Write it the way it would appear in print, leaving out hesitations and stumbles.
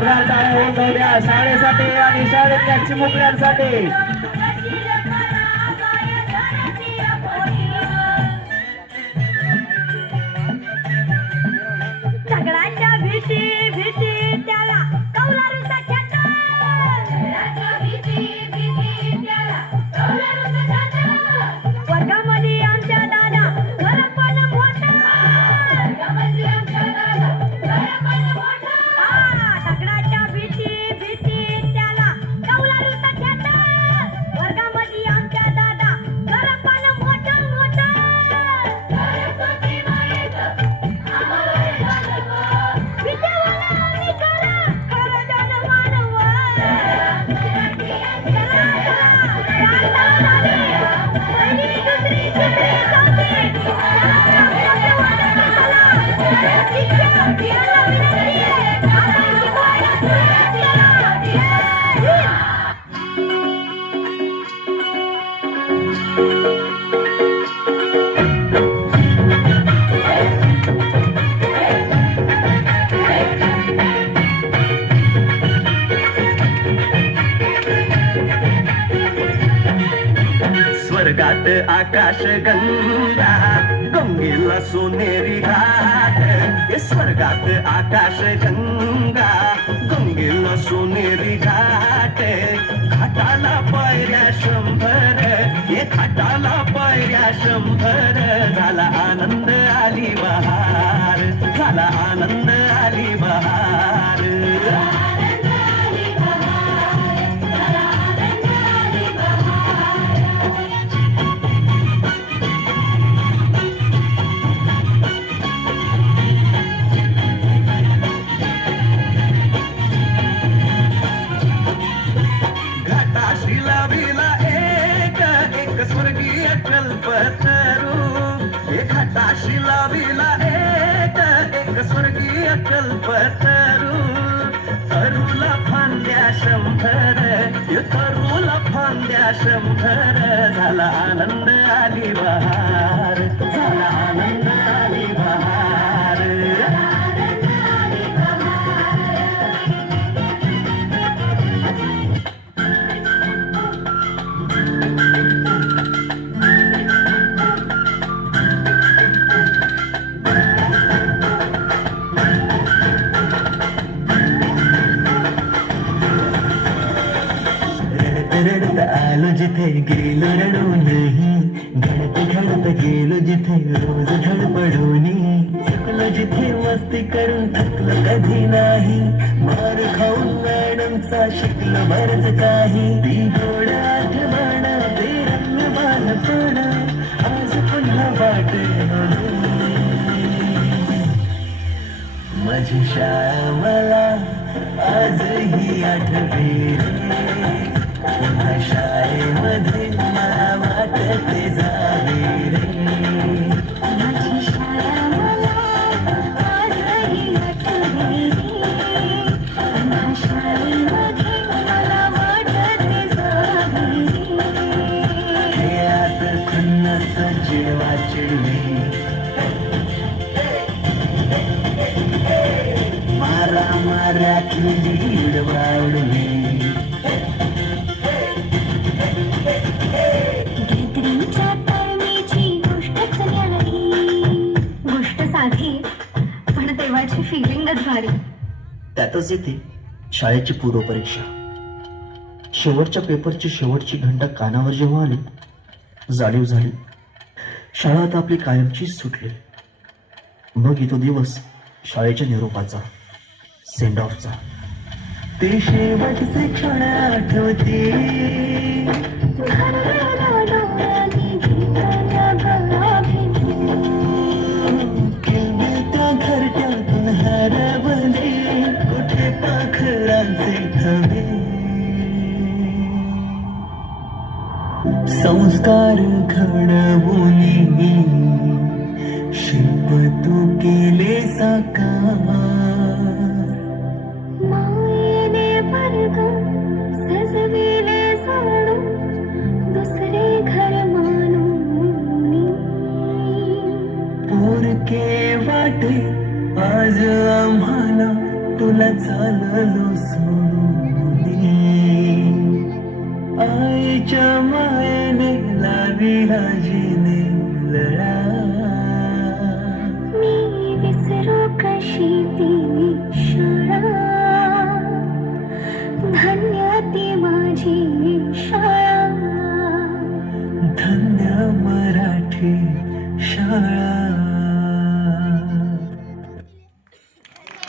जोरदार टाळ्या होऊन जाऊ द्या शाळेसाठी आणि शाळेतल्या चिमुकल्यांसाठी. दगडाच्या भीती भीती त्याला कौलारूचा खेचा. वर्गामध्ये आमच्या दादा घर पण मोठा. दगडाच्या भीती भीती त्याला कौलारूचा खेचा. वर्गामध्ये आमच्या दादा घर पण मोठा मोठा. स्वर्गात आकाश गंगा गंगेला सोनेरी घाट. स्वर्गात आकाश गंगा गंगेला सोनेरी घाट. घाटाला पायऱ्या 100 घाटाला पायऱ्या 100. झाला आनंद आली बहार. झाला आनंद आली बहार. स्वर्गीय कल्पतरू. घाटाशी लाविला एक स्वर्गीय कल्पतरू. तरुला फांद्या 100 तरुला फांद्या 100. झाला आनंद आली बहार. झाला आनंद आली बहार. रडत आलो जिथे गेलो रडू नाही. घडत घडत गेलो जिथे रोज धडपडूनी. चुकलो जिथे मस्ती करून थकलो कधी नाही. मार खाऊन मॅडमचा शिकलो बरंच काही. ती गोड आठवण ते रंग बालपण आज पुन्हा वाटे माझी शाळा मला आजही आठवे रे. पुन्हा शाळेमध्ये मला वाटते जावे रे. माझी शाळा मला आजही आठवते रे. पुन्हा शाळेमध्ये मला वाटते जावे रे. हे आता खुन्नस चिडवा चिडवी. मारा मारातली लीड वाढवी. पण तेव्हाची फिलिंगच भारी. त्यातच येते शाळेची पूर्वपरीक्षा. शेवटच्या पेपरची शेवटची घंटा कानावर जेव्हा आली जाणीव झाली शाळा आता आपली कायमचीच सुटली. मग येतो दिवस शाळेच्या निरोपाचा, सेंड ऑफचा. ते शेवटचे क्षण आठवते. घरट्यातून हरवले कुठे पाखरांचे थवे. संस्कार घडवून शिल्प तू केले साकार. मायेने वर्ग सजविले सोडून दुसरे घर मानून. पोरके वाटे आज आम्हाला तुला चाललो सोडून, आईच्या मायेने लाविला जिने लळा. मी विसरू कशी ती शाळा, धन्य ती माझी शाळा. धन्य मराठी शाळा.